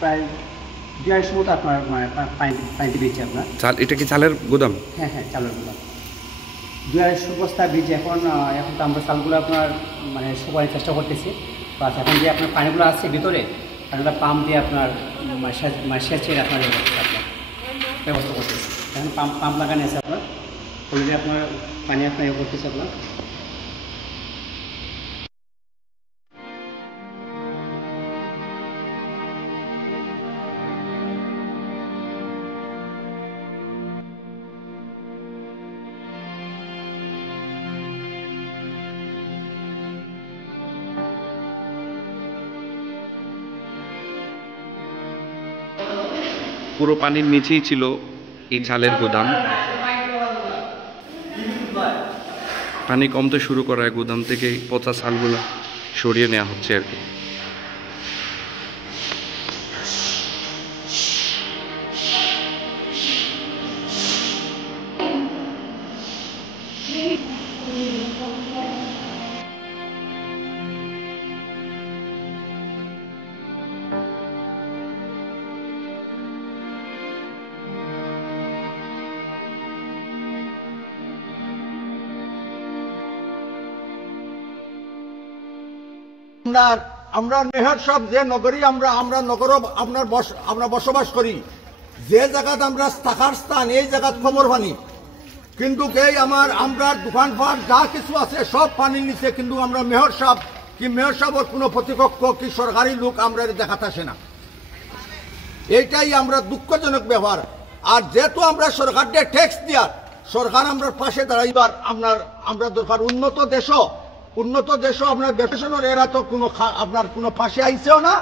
প্রায় 250 মতো আপনার মানে পানিতে বেঁচে আপনার চাল। এটা কি চালের গুদাম? হ্যাঁ হ্যাঁ, চালের গুদাম। 250 বস্তা বীজ। এখন তো আমরা চালগুলো আপনার মানে শুকানোর চেষ্টা করতেছি। প্লাস এখন যে আপনার পানিগুলো আসছে ভিতরে, পানিগুলো পাম্প দিয়ে আপনার সেচের আপনার ব্যবস্থা করতেছি। এখন পাম্প লাগানো আছে আপনার, অলরেডি আপনার পানি আপনার করতেছে আপনার। পুরো পানির নিচেই ছিল এই চালের গুদাম। পানি কমতে শুরু করায় গুদাম থেকে পচা চালগুলো সরিয়ে নেওয়া হচ্ছে আর কি। আমরা মেহর সব যে নগরী আমরা নগর আমরা বসবাস করি, যে জায়গাত আমরা থাকার স্থান এই জায়গাত খবর পানি, কিন্তু এই আমরা দোকানপাট যা কিছু আছে সব পানির নিচে। কিন্তু আমরা মেয়র সাহেবের কোনো প্রতিপক্ষ কি সরকারি লোক আমরা দেখাতে আসে না। এইটাই আমরা দুঃখজনক ব্যবহার। আর যেহেতু আমরা সরকারকে ট্যাক্স দেওয়ার, সরকার আমরা পাশে দাঁড়াইবার আমরা দরকার। উন্নত দেশ আপনার বেতনের এরা তো আপনার কোনো পাশে আইছেও না।